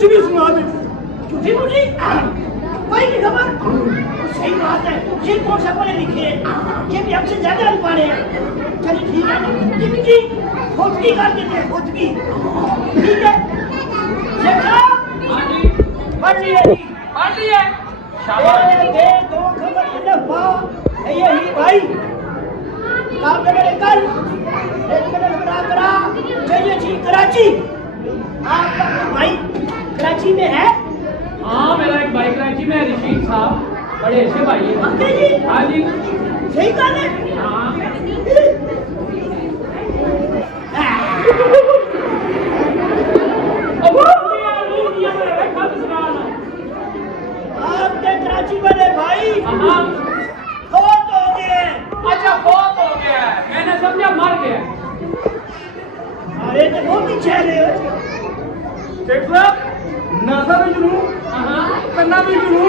कुछ भी सुना दे। झूठी मूठी कोई नहीं खबर। सही बात है, ये कौन सा पढ़े लिखे हैं, ये भी हमसे ज्यादा अनपढ़ है। चलिए ठीक है, टीवी जी खोजगी कर देते हैं, खोजगी ठीक है। पढ़ लिया जी, पढ़ लिया। शाबाश। ये दो खबर लफा यही भाई काम करे कल एक मिनट करा चाहिए जी कराची। आपका भाई कराची में है? हाँ मेरा एक भाई कराची में है, रशीद साहब, बड़े अच्छे भाई हैं। अंकल जी? हाँ जी। सही कहा है? हाँ। आपके कराची वाले भाई हाँ। फोत हो गए। अच्छा बहुत हो गया, मैंने समझा मर गया। अरे तो वो भी चेहरे हो। देखो नासा भी जुनू, कन्ना भी जुनू,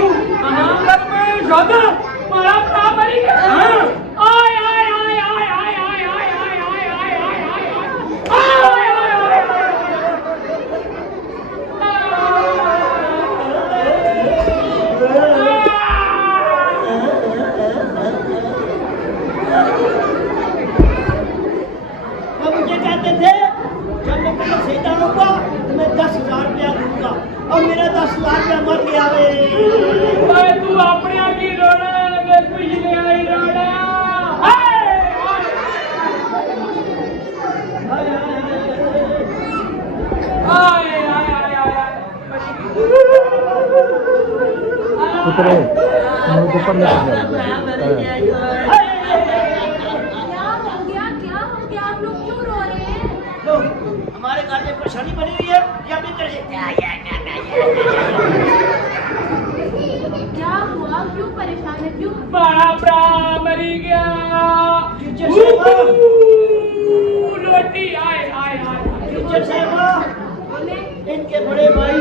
कब में ज्यादा मारा खराब मरी गया। आय आय आय आय आय आय आय आय आय आय आय वो मुझे कहते थे जब मैं कहीं सीधा होगा तो मैं 10,000 रुपया दूंगा और मेरा 10,000 रुपया मर गया। ओए तू अपने आगे रोना, मैं पिछले आई रोना। आय आय आय आय उतरे मुझे ऊपर ले क्या हो गया आप लोग क्यों रो रहे हैं? लो हमारे घर में परेशानी बनी हुई है या भी कर क्या हुआ, क्यों परेशान है, क्यों? बड़ा ब्रा मरी गया। टीचर साहब, रोटी आए आए आए। टीचर साहब बोले इनके बड़े भाई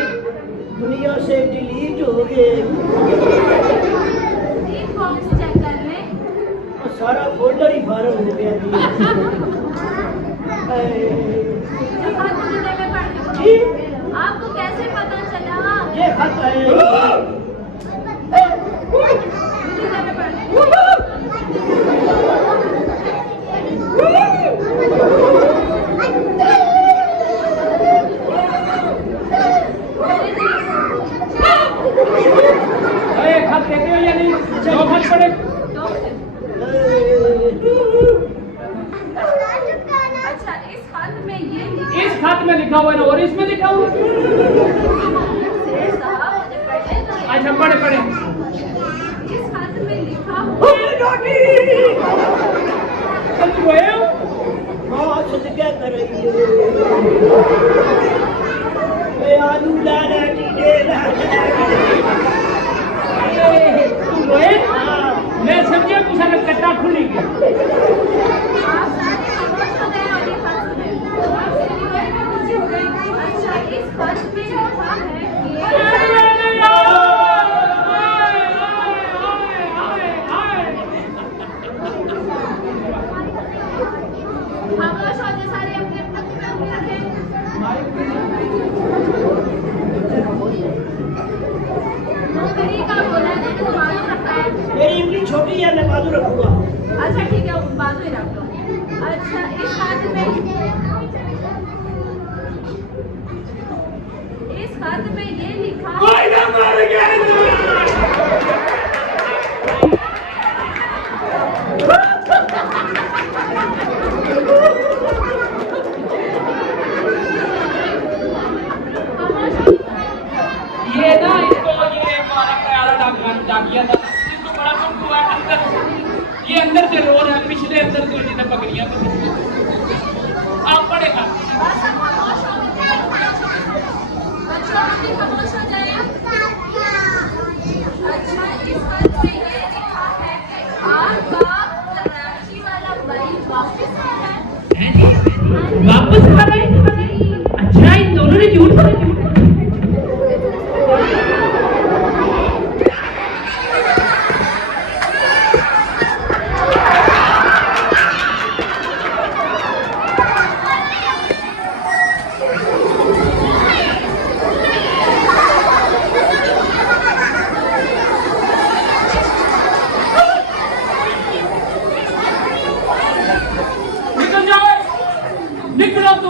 दुनिया से डिलीट हो गए। एक बॉक्स चेक कर ले। और सारा फोल्डर ही फारग हो गया जी। जो खत मुझे देवे पढ़ के जी? बताओ। आपको कैसे पता चला? ये खत है। मुझे देवे पढ़ के। अरे खत देते हो या नहीं? दो खत पड़े। अच्छा इस खत में ये इस खत में लिखा हुआ है ना और इसमें लिखा हुआ है। साहब मुझे पढ़ने दो। अच्छा पढ़े पढ़े। इस खत में लिखा हुआ चल गए हो? हाँ सदका कर रही है। मैं आलू लाना टीडे लाना। तुम गए? मैं समझे कुछ अलग कट्टा खुली गया। आप सारे खामोश हो गए और ये खत सुने। अच्छा इस खत में लिखा है खामोश हो जाए सारे, अपने अपने कमरे रखें। नौकरी का बोला है तो बाजू रखा है। मेरी उंगली छोटी है, मैं बाजू रखूंगा। अच्छा ठीक है बाजू ही रख लो। अच्छा इस खत में ये लिखा कोई ना मर गया। ये ना इसको ये हमारा प्यारा डाकिया था, इसको बड़ा कम हुआ अंदर, ये अंदर से रो रहा है, पिछले अंदर से जिसे पकड़िया आप पढ़े खा। अच्छा अभी खामोश हो जाए। अच्छा इस खत में ये लिखा है कि आपका कराची वाला भाई वापस आ रहा है। वापस आ रहे हैं? अच्छा इन दोनों ने झूठ बोला।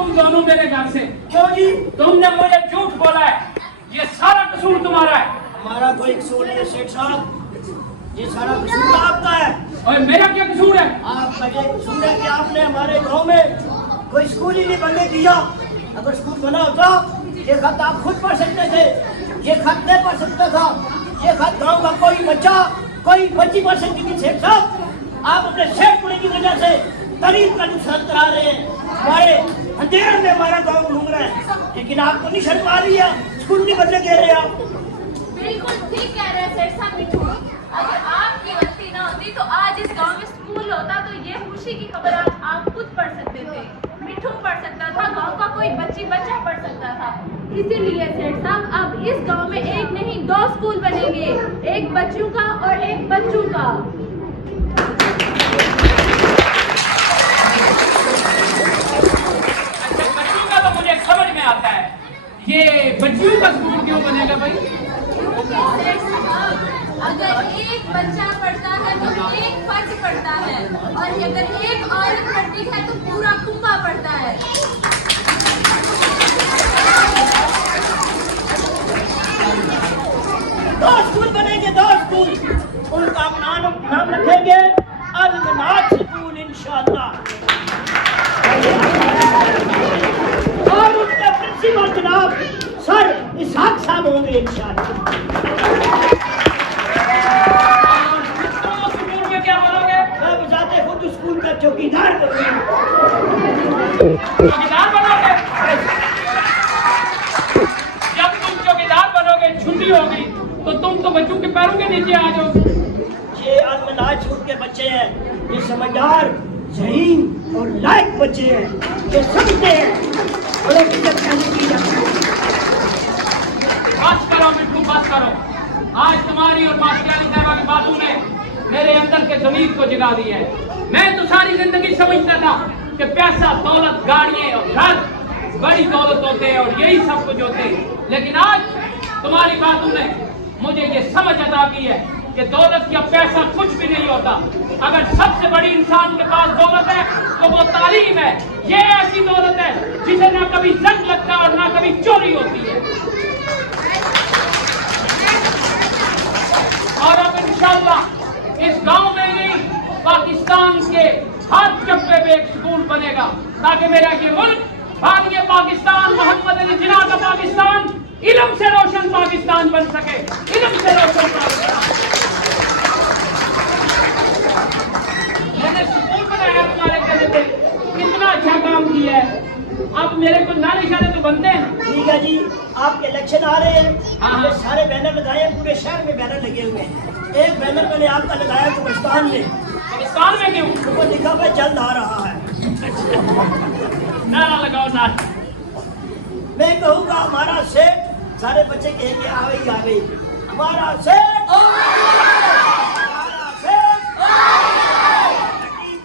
तुम दोनों मेरे घर से। क्यों जी? तुमने मुझे झूठ बोला है, ये सारा कसूर तुम्हारा है। हमारा कोई कसूर नहीं है सेठ साहब, ये सारा कसूर आपका है। और मेरा क्या कसूर है? आपका ये कसूर है कि आपने हमारे गांव में कोई स्कूल ही नहीं बनने दिया। अगर स्कूल बना होता, ये खत आप खुद पढ़ सकते थे, ये खत नहीं पढ़ सकता था। ये खत गांव का कोई बच्चा, कोई बच्ची पढ़ सकती थी। सेठ साहब, आप अपने शेख पुणे की वजह से गरीब का नुकसान करा रहे हैं। हमारे अंधेरे में हमारा गांव घूम रहा है, लेकिन आपको नहीं शर्म आ रही है? स्कूल नहीं बनने दे रहे आप। बिल्कुल ठीक कह रहे हैं सेठ साहब मिठू। अगर आपकी गलती ना होती तो आज इस गांव में स्कूल होता, तो ये खुशी की खबर आज आप खुद पढ़ सकते थे, मिठू पढ़ सकता था, गांव का कोई बच्चा पढ़ सकता था। इसीलिए सेठ साहब अब इस गांव में एक नहीं 2 स्कूल बनेंगे, एक बच्चों का और एक बच्चों का। अच्छा, बच्चों का तो मुझे समझ में आता है, ये बच्चियों का स्कूल क्यों बनेगा भाई? अगर एक बच्चा पढ़ता है तो एक फर्ज पढ़ता है, और अगर एक औरत पढ़ती है तो पूरा कुंबा पढ़ता है। 2 स्कूल बनेंगे, 2 स्कूल। उनका नाम रखेंगे अल-मनाज स्कूल इंशाअल्लाह। और उनके प्रिंसिपल जनाब सर इसहाक साहब होंगे इंशाअल्लाह। स्कूल में क्या बनोगे? मैं बजाते खुद स्कूल का चौकीदार बनूंगा। चौकीदार बनोगे? जब तुम चौकीदार बनोगे, छुट्टी होगी तो तुम तो बच्चों के पैरों के नीचे आ जाओ। ये अल-मनाज स्कूल के बच्चे हैं, ये समझदार, ज़हीन और लायक बच्चे हैं, ये समझते हैं बड़ों की इज्जत कैसे की जाती है। बस करो मिठू, बस करो। आज तुम्हारी और मास्टर अली साहबा की बातों ने मेरे अंदर के ज़मीर को जगा दिया है। मैं तो सारी जिंदगी समझता था कि पैसा, दौलत, गाड़ियां और घर बड़ी दौलत होते हैं और यही सब कुछ होते हैं, लेकिन आज तुम्हारी बातों ने मुझे ये समझ अदा की है कि दौलत या पैसा कुछ भी नहीं होता। अगर सबसे बड़ी इंसान के पास दौलत है तो वो तालीम है। ये ऐसी दौलत है जिसे ना कभी जंग लगता और ना कभी चोरी होती है। और अब इंशाअल्लाह इस गांव में नहीं, पाकिस्तान के हर चप्पे पे एक स्कूल बनेगा, ताकि मेरा ये मुल्क भारतीय पाकिस्तान, मोहम्मद अली जिन्ना का पाकिस्तान, इल्म से रोशन पाकिस्तान बन सके। इल्म से रोशन पाकिस्तान। मैंने स्कूल बनाया तुम्हारे कहने पे, कितना अच्छा काम किया है। अब मेरे को नारे शारे तो बनते हैं। ठीक है जी, आपके इलेक्शन आ रहे हैं, हाँ। हमने सारे बैनर लगाए हैं, पूरे शहर में बैनर लगे हुए हैं। एक बैनर मैंने आपका लगाया कब्रिस्तान में, पाकिस्तान में क्यों? ऊपर लिखा हुआ जल्द आ रहा है। नारा लगाओ, नारा। मैं कहूँगा हमारा सेठ, सारे बच्चे कहेंगे आवे ही आवे, हमारा सेठ, हमारा सेठ,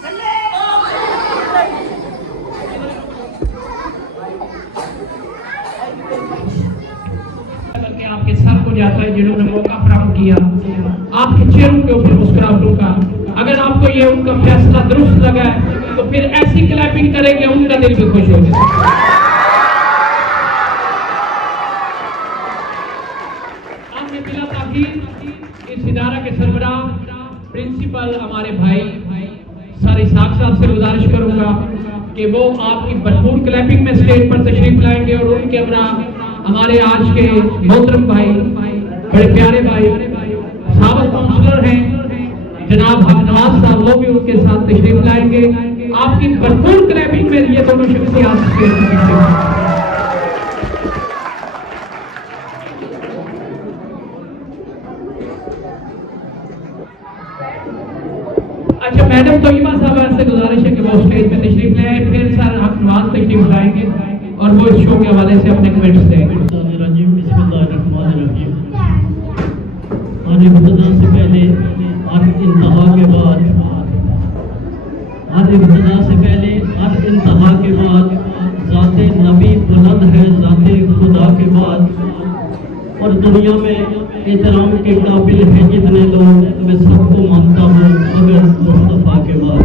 चले। करके आपके सर को जाता है जिन्होंने मौका प्राप्त किया, आपके चेहरों के ऊपर मुस्कुराहटों का। अगर आपको ये उनका फैसला दुरुस्त लगा है तो फिर ऐसी क्लैपिंग करेंगे, उनका दिल भी खुश होगा। आपने बिला ताकीद इस इदारा के सरबराह प्रिंसिपल हमारे भाई सर इसहाक साहब से गुजारिश करूंगा कि वो आपकी भरपूर क्लैपिंग में स्टेज पर तशरीफ लाएंगे और उनके अपना हमारे आज के मोहतरम भाई, बड़े प्यारे भाई, साबिक काउंसलर हैं जनाब नवाज साहब, वो भी उनके साथ तशरीफ लाएंगे। आपकी भरपूर क्लैपिंग में ये दोनों शख्सियात। अच्छा मैडम तोयबा साहब से गुजारिश है कि वो स्टेज पे तशरीफ लाए, फिर सर हम नवाज तशरीफ लाएंगे और वो इस शो के हवाले से अपने कमेंट्स देंगे। आज इब्तिदा से पहले और इंतहा के बाद, आज इब्तिदा से पहले और इंतहा के बाद ज़ाते नबी बुलंद है, ज़ाते खुदा के बाद, और दुनिया में एहतराम के काबिल है जितने लोग, मैं सबको मानता हूँ मगर मुस्तफ़ा के बाद।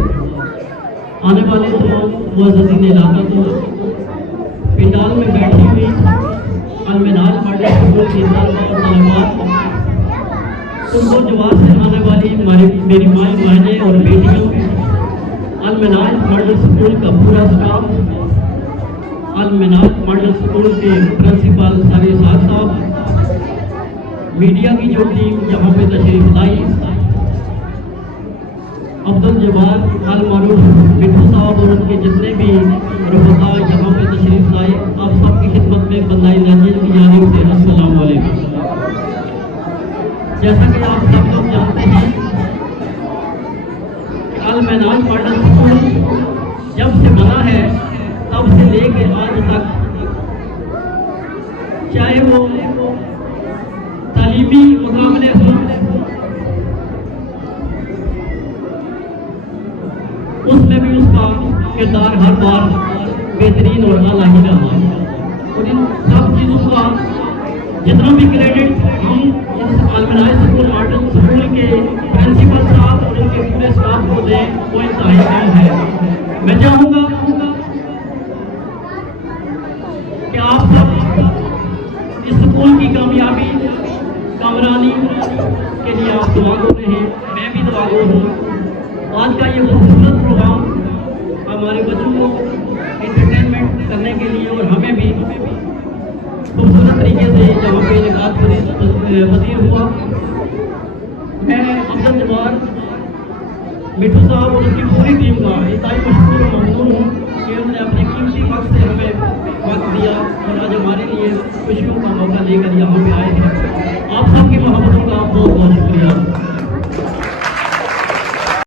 आने वाले तमाम मुअज़्ज़िज़ीन इलाका को पंडाल में बैठी हुई अलमिनाज मॉडल स्कूल की तलबात, उनको जवाब सिखाने वाली मेरी माएँ बहनें और बेटियों, अलमिनाज मॉडल स्कूल का पूरा स्टाफ, अलमिनाज मॉडल स्कूल के प्रिंसिपल सारे साहब, मीडिया की जो टीम यहाँ पे तशरीफ लाई, अब्दुल जब्बार अल मारूफ मिठू साहब और उनके जितने भी रफका यहाँ पे तशरीफ लाए, आप सबकी खिदमत में बंदाई लहजे की जानिब से अस्सलाम वालेकुम। जैसा कि आप सब लोग जानते हैं कि अलमिनाज मॉडल स्कूल जब से बना है तब से लेके आज तक, चाहे वो तालीमी मुकाबले हों, उसमें भी उसका किरदार हर बार बेहतरीन और आला ही रहा। और इन सब चीज़ों का जितना भी क्रेडिट हम इस अलमिनाज स्कूल मॉडल स्कूल के प्रिंसिपल साहब और उनके पूरे स्टाफ को दें, वो इंतहाई कम है। मैं चाहूँगा कि आप सब इस स्कूल की कामयाबी कामरानी के लिए आप दुआगो रहें, मैं भी दुआगो हूँ। आज का ये खूबसूरत प्रोग्राम हमारे बच्चों को एंटरटेनमेंट करने के लिए और हमें भी खूबसूरत तरीके से जहाँ पे इनकाद पसीर हुआ। मैं अब्दुल जब्बार मिठू साहब और उनकी पूरी टीम का इतना मशहूर ममनून हूँ कि उन्होंने अपने कीमती वक्त से हमें वक्त दिया और आज हमारे लिए खुशियों का मौका लेकर यहाँ पे आए हैं। आप सबकी मोहब्बतों का बहुत बहुत